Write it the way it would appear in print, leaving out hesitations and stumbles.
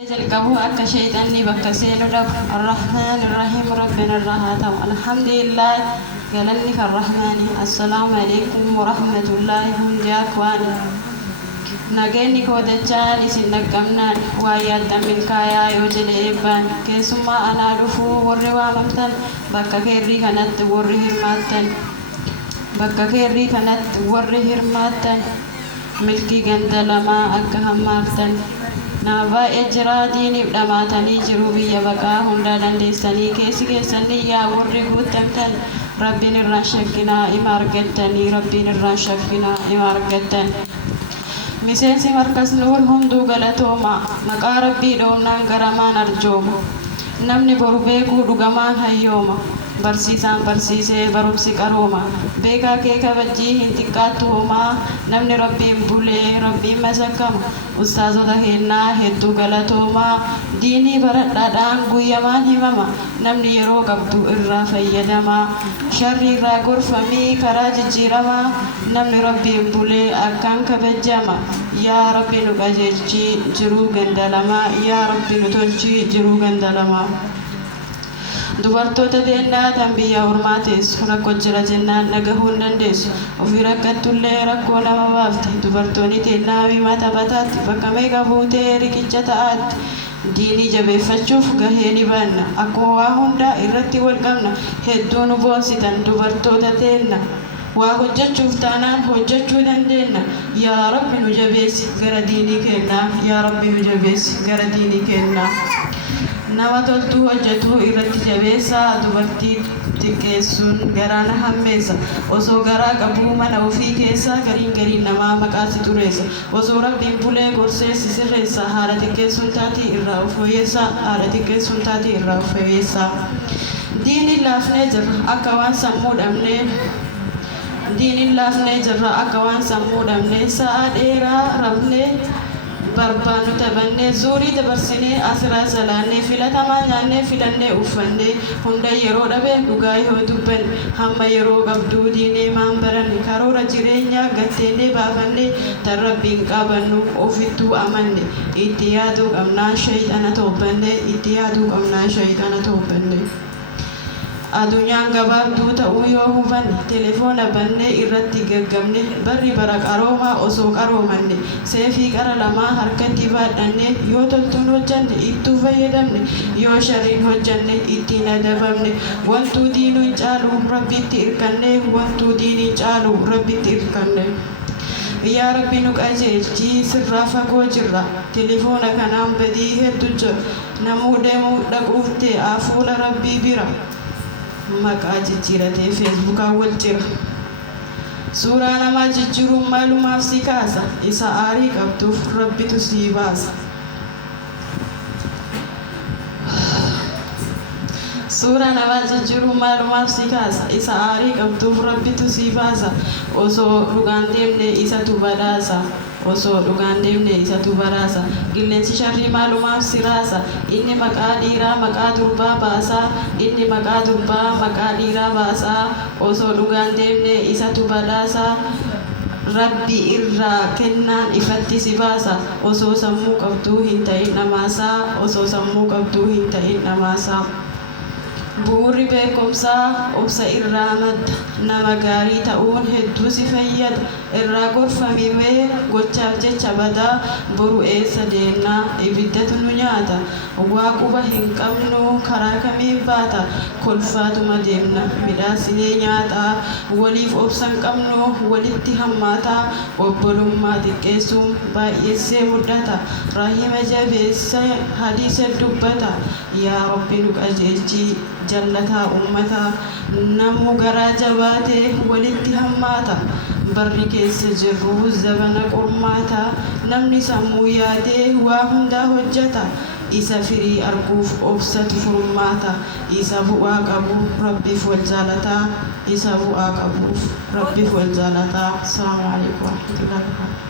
القبو أك شيطاني بكسين رب الرحمن الرحيم ربنا الرحمن الحمد لله قالني الرحمن السلام عليكم ورحمة الله وبركاته نجيني كودجان سنقمنا ويا من كايا يوجد إبان كسمة أنا رفو وروا ممتن بككيري كانت وريه ماتن بككيري كانت وريه ماتن ملكي جندلما أكهم ماتن نابا إجراديني بدماتني جروبي يبقى هندا دندسني كيسني يا ورقو تمتن ربي نرشقنا إماركتني ربي نرشقنا إماركتن مسيسي مركز نور هندو غلطوما مقا ربي دونا غرمان أرجوما نمني بربيكو دغمان هيوما barsiisaan barsiisee barumsi qarooma beekaa kee kabajii hin xiqqaattu homaa namni rabbiin bulee rabbiin masakkama ustaazota kennaa hedduu galatoomaa diinii baradhaadhaan guyyamaan himama namni yeroo qabdu irraa fayyadamaa sharri irraa gorfamii karaa jijjiiramaa namni rabbiin bulee akkaan kabajama yaa rabbi nu qajeelchii jiruu gandalamaa yaa rabbi nu tolchii jiruu gandalamaa dubartoota deennaa tan biyya ormaa teessu rakkoo jira jennaan dhagahuu hin dandeessu ofii rakkatullee rakkoo nama baafti dubartoonni teennaa mata bataatti bakka meeqa buutee riqicha ta'aatti diinii jabeeffachuuf gahee ni baanna akkuma waa hundaa irratti wal qabna hedduu nu boonsitan dubartoota teenna waa hojjechuuf taanaan hojjechuu dandeenya yaa rabbi nu jabeessi gara diinii kennaa yaa rabbi nu jabeessi gara diinii kennaa nama toltuu hojjetu irratti jabeessaa dubartii xiqqeessuun garaana hammeessa osoo garaa qabuu mana ofii keessaa gariin namaa maqaasi tureessa osoo rabbiin bulee gorseessi sirreessa haadha xiqqeessuun taatii irraa of fooyyeessaa haadha xiqqeessuun taatii irraa of fooyyeessaa diiniin laafnee jirra akka waan sammuu dhabnee diiniin laafnee jirra akka waan sammuu dhabnee sa'a dheeraa rafnee barbaannu taphannee zuurii dabarsinee asiraa salaannee filatamaa nyaannee filannee uffannee hunda yeroo dhabee dhugaa yoo dubbanne hamma yeroo qabduu diinee maan baranne karoora jireenyaa gatteenee baafannee tan rabbiin qabannu ofittuu amanne itti yaaduu qabnaa shayxana toobbanne itti yaaduu qabnaa shayxana toobbanne adunyaan gabaabduu ta'uu yoo hubanne telefoona bannee irratti gaggabne barri bara qaroomaa osoo qaroomanne seefii qara lamaa harkatti baadhanne yoo toltuun hojjanne ittuu fayyadamne yoo shariin hojjanne ittiin adabamne wantuu diinuu hin caalu rabbitti irkanne wantuu diinii caalu rabbitti irkanne yaa rabbi nu qajeelchi sirraa fagoo jirra telefoona kanaan badii hedduu jira namuu deemuu dhaquuf ta'aa fuula rabbii bira maqaa jijjiiratee feesbuukaan wal jira suuraa namaa jijjiiruun maalumaaf si kaasa isa aarii qabduuf rabbitu sii baasa suuraa namaa jijjiiruun maalumaaf si kaasa isa aarii qabduuf rabbitu sii baasa osoo dhugaan deemne isatu badhaasa osoo dhugaan deemne isatu baraasa qilleensi sharrii maalumaaf siraasa inni maqaa dhiiraa maqaa durbaa baasaa inni maqaa durbaa maqaa dhiiraa baasaa osoo dhugaan deemne isatu badhaasa rabbi irraa kennaan ifatti si baasa osoo sammuu qabduu hin ta'in dhamaasaa osoo sammuu qabduu hin ta'in dhamaasaa bu'uurri beekumsaa obsa irraa madda nama gaarii ta'uun hedduu si fayyada irraa gorfamee gochaaf jecha badaa boru eessa deemnaa ibiddatu nu nyaata waa quba hin qabnu karaa kamiin baata kolfaatuma deemna midhaasinee nyaataa waliif obsan qabnu walitti hammaataa obbolummaa xiqqeessuun baay'eessee mudata rahima jabeessa hadiisa dubbata yaa rabbi nu qajeelchi jallataa ummataa namuu garaa jabaatee walitti hammaata barri keessa jirru zabana qormaata namni sammuu yaadee waa hundaa hojjeta isa firii arguuf obsatu furmaata isa bu'aa qabu rabbiif wal jaalataa isa bu'aa qabuuf rabbiif wal jaalataa. Assalaamu alaikum warahmatullahi wabarakatuh.